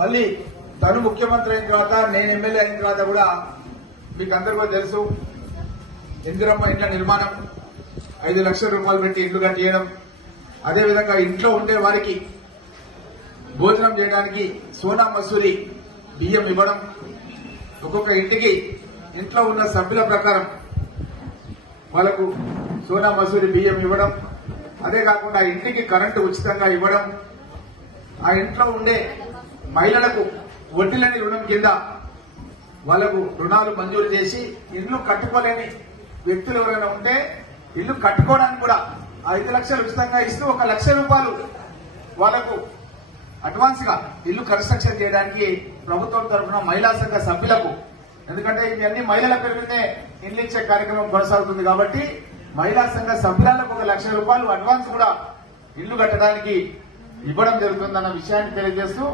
మళ్ళీ తను ముఖ్యమంత్రి అయిన తర్వాత నేను ఎమ్మెల్యే అయిన తర్వాత కూడా మీకు అందరికీ తెలుసు, ఇందిరమ్మ ఇండ్ల నిర్మాణం 5 లక్షల రూపాయలు పెట్టి ఇల్లు కట్టియడం, అదేవిధంగా ఇంట్లో ఉండే వారికి భోజనం చేయడానికి సోనా మసూరి బియ్యం ఇవ్వడం, ఒక్కొక్క ఇంటికి ఇంట్లో ఉన్న సభ్యుల ప్రకారం వాళ్ళకు సోనా మసూరి బియ్యం ఇవ్వడం, అదే కాకుండా ఇంటికి కరెంటు ఉచితంగా ఇవ్వడం, ఆ ఇంట్లో ఉండే మహిళలకు వడ్డీలేని రుణం కింద వాళ్లకు రుణాలు మంజూరు చేసి ఇల్లు కట్టుకోలేని వ్యక్తులు ఎవరైనా ఉంటే ఇల్లు కట్టుకోవడానికి కూడా 5 లక్షలు ఉచితంగా ఇస్తూ 1 లక్ష రూపాయలు వాళ్లకు అడ్వాన్స్ గా ఇల్లు కన్స్ట్రక్షన్ చేయడానికి ప్రభుత్వం తరఫున మహిళా సంఘ సభ్యులకు, ఎందుకంటే ఇవన్నీ మహిళల పేరు మీదే ఇల్లు ఇచ్చే కార్యక్రమం కొనసాగుతుంది కాబట్టి మహిళా సంఘ సభ్యులకు 1 లక్ష రూపాయలు అడ్వాన్స్ కూడా ఇల్లు కట్టడానికి ఇవ్వడం జరుగుతుందన్న విషయాన్ని తెలియజేస్తూ,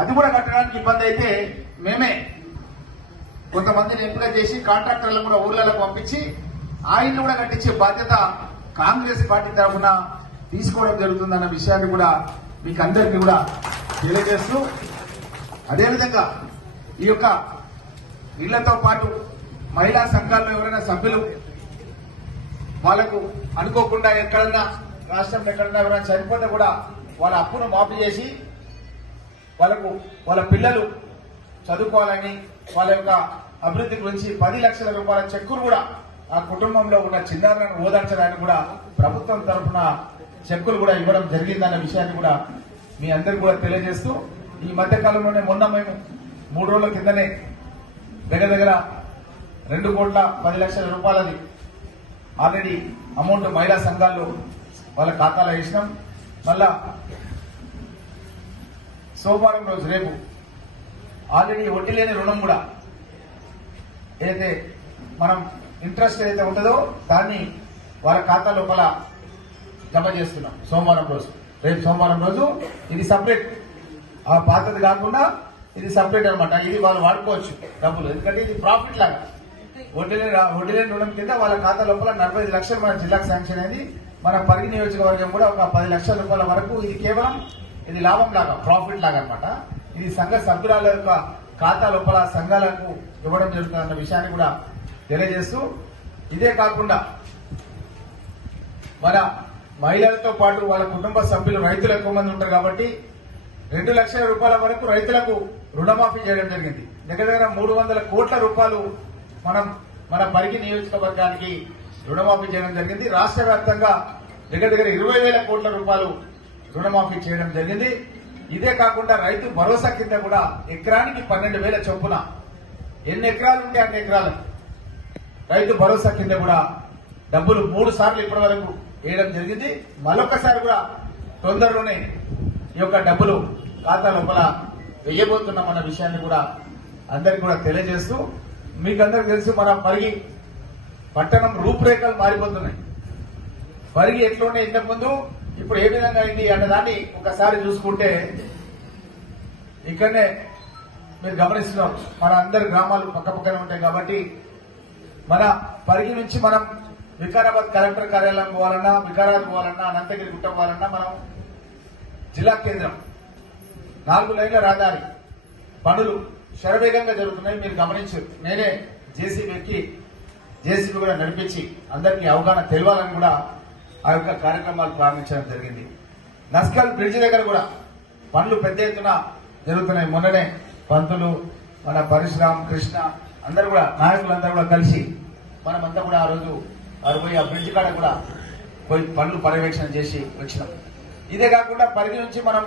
అది కూడా కట్టడానికి ఇబ్బంది అయితే మేమే కొంతమందిని ఎంపిక చేసి కాంట్రాక్టర్లను కూడా ఊర్లలో పంపించి ఆ ఇల్లు కూడా కట్టించే బాధ్యత కాంగ్రెస్ పార్టీ తరఫున తీసుకోవడం జరుగుతుందన్న విషయాన్ని కూడా మీకు అందరికీ కూడా తెలియజేస్తూ, అదేవిధంగా ఈ యొక్క ఇళ్లతో పాటు మహిళా సంఘాల్లో ఎవరైనా సభ్యులు వాళ్లకు అనుకోకుండా ఎక్కడన్నా రాష్ట్రంలో ఎక్కడన్నా ఎవరైనా చనిపోతే కూడా వాళ్ళ అప్పును మాఫీ చేసి వాళ్ళకు వాళ్ళ పిల్లలు చదువుకోవాలని వాళ్ళ యొక్క అభివృద్ధి గురించి 10 లక్షల రూపాయల చెక్కులు కూడా ఆ కుటుంబంలో ఉన్న చిన్నారులను ఓదార్చడానికి కూడా ప్రభుత్వం తరఫున చెక్కులు కూడా ఇవ్వడం జరిగిందన్న విషయాన్ని కూడా మీ అందరికీ కూడా తెలియజేస్తూ, ఈ మధ్య కాలంలోనే మొన్న మేము 3 రోజుల కిందనే దగ్గర 2,10,00,000 రూపాయలది ఆల్రెడీ అమౌంట్ మహిళా సంఘాల్లో వాళ్ళ ఖాతాలో వేసినాం. మళ్ళా సోమవారం రోజు రేపు ఆల్రెడీ వడ్డీ లేని రుణం కూడా ఏదైతే మనం ఇంట్రెస్ట్ ఏదైతే ఉంటుందో దాన్ని వాళ్ళ ఖాతా లోపల జమ చేస్తున్నాం సోమవారం రోజు. రేపు సోమవారం రోజు ఇది సపరేట్, ఆ పాతది కాకుండా ఇది సపరేట్ అనమాట. ఇది వాళ్ళు వాడుకోవచ్చు డబ్బులు, ఎందుకంటే ఇది ప్రాఫిట్ లాగా వడ్డీ లేని రుణం కింద వాళ్ళ ఖాతా లోపల 45 లక్షలు మన జిల్లాకు శాంక్షన్ అయింది. మన పరిగి నియోజకవర్గం కూడా ఒక 10 లక్షల రూపాయల వరకు ఇది కేవలం ఇది లాభం లాగా, ప్రాఫిట్ లాగా అనమాట. ఇది సంఘ సభ్యురాల యొక్క ఖాతా లోపల సంఘాలకు ఇవ్వడం జరుగుతుందన్న విషయాన్ని కూడా తెలియజేస్తూ, ఇదే కాకుండా మన మహిళలతో పాటు వాళ్ళ కుటుంబ సభ్యులు రైతులు ఎక్కువ మంది ఉంటారు కాబట్టి 2 లక్షల రూపాయల వరకు రైతులకు రుణమాఫీ చేయడం జరిగింది. దగ్గర 300 కోట్ల రూపాయలు మనం మన పరిగి నియోజకవర్గానికి రుణమాఫీ చేయడం జరిగింది. రాష్ట్ర వ్యాప్తంగా దగ్గర 20,000 కోట్ల రూపాయలు రుణమాఫీ చేయడం జరిగింది. ఇదే కాకుండా రైతు భరోసా కింద కూడా ఎకరానికి 12,000 చొప్పున ఎన్ని ఎకరాలు ఉంటే అన్ని ఎకరాలకు రైతు భరోసా కింద కూడా డబ్బులు 3 సార్లు ఇప్పటి వరకు వేయడం జరిగింది. మరొకసారి కూడా తొందరలోనే ఈ యొక్క డబ్బులు ఖాతా లోపల వేయబోతున్నామన్న విషయాన్ని కూడా అందరికీ కూడా తెలియజేస్తూ, మీకందరికి తెలుసు మన పరిగి పట్టణం రూపురేఖలు మారిపోతున్నాయి. పరిగి ఎట్లుండే ఇంతకుముందు ఇప్పుడు ఏ విధంగా అయింది అన్నదాన్ని ఒకసారి చూసుకుంటే ఇక్కడనే మీరు గమనిస్తున్నారు. మన అందరి గ్రామాలు పక్కపక్కనే ఉంటాయి కాబట్టి మన పరిగి నుంచి మనం వికారాబాద్ కలెక్టర్ కార్యాలయం పోవాలన్నా, వికారాబాద్ పోవాలన్నా, అనంతగిరి గుట్ట పోవాలన్నా మనం జిల్లా కేంద్రం 4 లైన్ల రహదారి పనులు శరవేగంగా జరుగుతున్నాయి. మీరు గమనించారు. నేనే జేసీబీ ఎక్కి జేసీబీ కూడా నడిపించి అందరికీ అవగాహన తెలియాలని కూడా ఆ యొక్క కార్యక్రమాలు ప్రారంభించడం జరిగింది. నస్కల్ బ్రిడ్జ్ దగ్గర కూడా పనులు పెద్ద ఎత్తున జరుగుతున్నాయి. మొన్ననే పంతులు, మన పరశురామ్, కృష్ణ అందరూ కూడా నాయకులందరూ కూడా కలిసి మనమంతా కూడా ఆ రోజు పోయి ఆ బ్రిడ్జ్ కాడ కూడా పోయి పనులు పర్యవేక్షణ చేసి వచ్చినాం. ఇదే కాకుండా పరిధి నుంచి మనం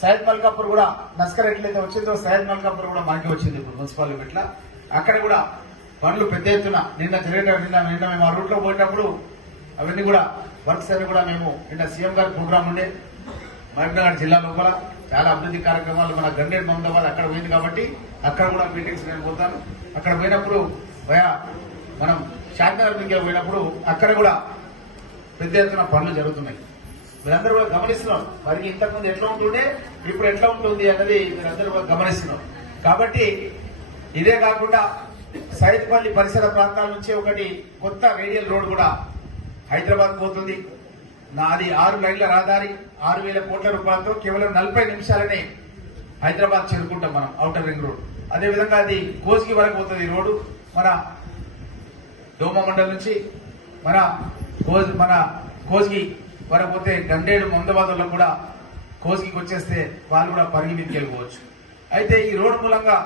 సయ్యద్ మల్కాపూర్ కూడా నస్కర్ ఎట్లయితే వచ్చిందో సయ్యద్ మల్కాపూర్ కూడా మనకి వచ్చింది ఇప్పుడు మున్సిపాలిటీ పెట్ల. అక్కడ కూడా పనులు పెద్ద ఎత్తున నిన్న మేము ఆ రూట్ లో పోయినప్పుడు అవన్నీ కూడా వర్క్స్ అన్ని కూడా మేము నిన్న సీఎం గారి ప్రోగ్రాం ఉండే మహబూబ్నగర్ జిల్లా లోపల చాలా అభివృద్ధి కార్యక్రమాలు మన గండేడ్ మహమ్మదాబాద్ అక్కడ పోయింది కాబట్టి అక్కడ కూడా మీటింగ్స్ నేను పోతాను. అక్కడ పోయినప్పుడు మనం షాద్నగర్ దగ్గర పోయినప్పుడు అక్కడ కూడా పెద్ద ఎత్తున పనులు జరుగుతున్నాయి. మీరందరూ కూడా గమనిస్తున్నాం. మరి ఇంతకుముందు ఎట్లా ఉంటుండే ఇప్పుడు ఎట్లా ఉంటుంది అన్నది మీరందరూ కూడా గమనిస్తున్నాం. కాబట్టి ఇదే కాకుండా సైద్పల్లి పరిసర ప్రాంతాల నుంచి ఒకటి కొత్త రేడియల్ రోడ్ కూడా హైదరాబాద్ పోతుంది. నాది 6 లైన్ల రహదారి 6,000 కోట్ల రూపాయలతో కేవలం 40 నిమిషాలనే హైదరాబాద్ చేరుకుంటాం మనం ఔటర్ రింగ్ రోడ్. అదేవిధంగా అది కోస్గి వరకు పోతుంది ఈ రోడ్డు. మన దోమ మండల్ నుంచి మన కోస్గి వరకు పోతే గండేడు మొందబాదుల్లో కూడా కోస్గికి వచ్చేస్తే వాళ్ళు కూడా పరిగి మీదకి వెళ్ళిపోవచ్చు. అయితే ఈ రోడ్డు మూలంగా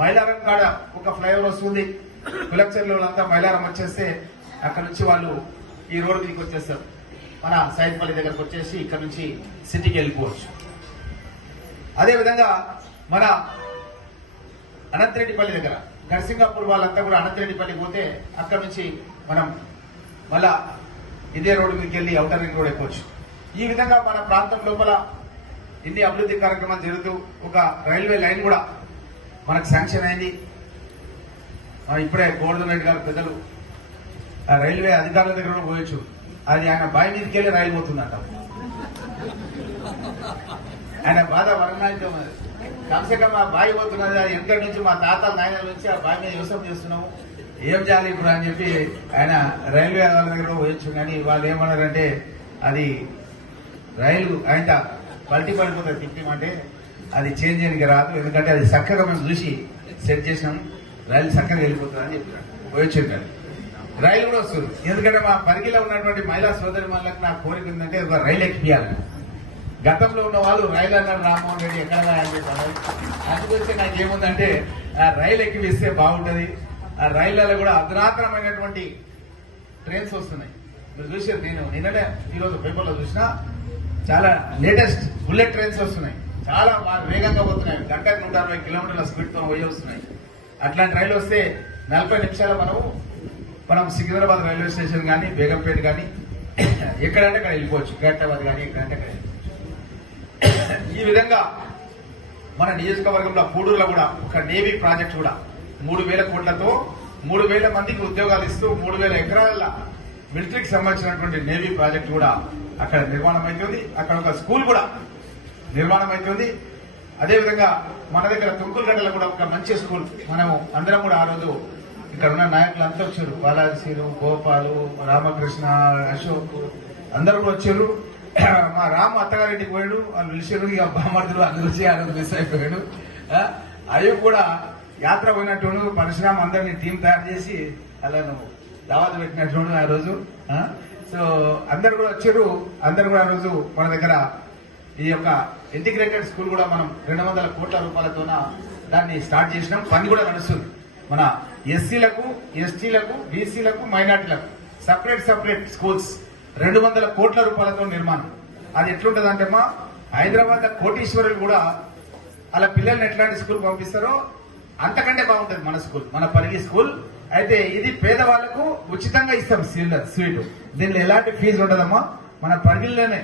మైలారం కాడ ఒక ఫ్లైఓవర్ వస్తుంది. కులక్చర్ల వాళ్ళంతా మైలారం వచ్చేస్తే అక్కడ నుంచి వాళ్ళు ఈ రోడ్డు మీదకి వచ్చేస్తారు. మన సైద్పల్లి దగ్గరకు వచ్చేసి ఇక్కడ నుంచి సిటీకి వెళ్ళిపోవచ్చు. అదేవిధంగా మన అనంతరెడ్డిపల్లి దగ్గర నర్సింగాపూర్ వాళ్ళంతా కూడా అనంతరెడ్డిపల్లి పోతే అక్కడ నుంచి మనం మళ్ళా ఇదే రోడ్డు మీదకి వెళ్ళి ఔటర్ రింగ్ రోడ్ ఎక్కొచ్చు. ఈ విధంగా మన ప్రాంతం లోపల ఇన్ని అభివృద్ధి కార్యక్రమాలు జరుగుతూ ఒక రైల్వే లైన్ కూడా మనకు శాంక్షన్ అయింది. ఇప్పుడే గోవర్ధన్ రెడ్డి గారు పెద్దలు ఆ రైల్వే అధికారుల దగ్గర కూడా పోయొచ్చు. అది ఆయన బావి మీదకి వెళ్ళి రైలు పోతుందంట. ఆయన బాధ వర్ణాయితం. కమ్సకం ఆ బావి పోతున్నది. అది వెనకటి నుంచి మా తాతల నాయనల నుంచి ఆ బావి మీద వ్యవసాయం చేస్తున్నాము, ఏం చేయాలి ఇప్పుడు అని చెప్పి ఆయన రైల్వే వాళ్ళ దగ్గర పోయొచ్చు. కానీ వాళ్ళు ఏమన్నారంటే అది రైలు ఆయన పల్టీ పడిపోతుంది తిప్పమంటే అది చేంజ్ చేయడానికి రాదు, ఎందుకంటే అది చక్కగా మేము చూసి సెట్ చేసినాం, రైలు చక్కగా వెళ్ళిపోతుంది అని చెప్పారు. పోయొచ్చు రైలు కూడా వస్తుంది. ఎందుకంటే మా పరిగిలో ఉన్నటువంటి మహిళా సోదరి మళ్ళకి నాకు కోరిక ఉందంటే ఒక రైలు ఎక్కియాలి. గతంలో ఉన్న వాళ్ళు రైలు అన్నారు రామ్మోహన్ రెడ్డి ఎక్కడ అని చెప్పారు. అందుకొచ్చి నాకు ఏముందంటే ఆ రైలు ఎక్కిపిస్తే బాగుంటది. ఆ రైళ్లలో కూడా అధునాతనమైనటువంటి ట్రైన్స్ వస్తున్నాయి. మీరు చూసారు, నేను నిన్ననే ఈరోజు పేపర్లో చూసినా చాలా లేటెస్ట్ బుల్లెట్ ట్రైన్స్ వస్తున్నాయి. చాలా బాగా వేగంగా పోతున్నాయి. గంటకు 160 కిలోమీటర్ల స్పీడ్ తో పోయి వస్తున్నాయి. అట్లాంటి రైలు వస్తే 40 నిమిషాలు మనం సికింద్రాబాద్ రైల్వే స్టేషన్ కానీ బేగంపేట కానీ ఎక్కడంటే అక్కడ వెళ్ళిపోవచ్చు. ఖైరతాబాద్ కానీ ఎక్కడంటే అక్కడ వెళ్ళిపోవచ్చు. ఈ విధంగా మన నియోజకవర్గంలో పూడూరులో కూడా ఒక నేవీ ప్రాజెక్ట్ కూడా 3,000 కోట్లతో 3,000 మందికి ఉద్యోగాలు ఇస్తూ 3,000 ఎకరాల మిలిటరీకి సంబంధించినటువంటి నేవీ ప్రాజెక్ట్ కూడా అక్కడ నిర్మాణం అవుతుంది. అక్కడ ఒక స్కూల్ కూడా నిర్మాణం అవుతుంది. అదేవిధంగా మన దగ్గర తుంకులగడ్డలో కూడా ఒక మంచి స్కూల్ మనం అందరం కూడా ఆ రోజు ఇక్కడ ఉన్న నాయకులు అంతా వచ్చారు. బాలాజీరు, గోపాలు, రామకృష్ణ, అశోక్ అందరూ కూడా వచ్చారు. మా రాము అత్తగారింటికి పోయాడు, వాళ్ళు పిలిచారు. ఇక బామర్దులు అందరూ వచ్చి ఆ రోజు మిస్ అయిపోయాడు. అయ్యో కూడా యాత్ర పోయినట్టు పరశురామ్ అందరినీ టీం తయారు చేసి అలా దావాతు పెట్టినట్టు ఆ రోజు. సో అందరు కూడా వచ్చారు. అందరు కూడా ఆ రోజు మన దగ్గర ఈ యొక్క ఇంటిగ్రేటెడ్ స్కూల్ కూడా మనం 200 కోట్ల రూపాయలతోన దాన్ని స్టార్ట్ చేసినాం. పని కూడా నడుస్తుంది. మన ఎస్సీలకు, ఎస్టీలకు, బీసీలకు, మైనార్టీలకు సపరేట్ స్కూల్స్ 200 కోట్ల రూపాయలతో నిర్మాణం. అది ఎట్లుంటదంటే మా హైదరాబాద్ కోటీశ్వరులు కూడా అలా పిల్లల్ని ఎట్లాంటి స్కూల్ పంపిస్తారో అంతకంటే బాగుంటుంది మన స్కూల్, మన పరిగి స్కూల్. అయితే ఇది పేదవాళ్లకు ఉచితంగా ఇస్తాం స్వీట్. దీనిలో ఎలాంటి ఫీజు ఉండదమ్మా. మన పరిగిలోనే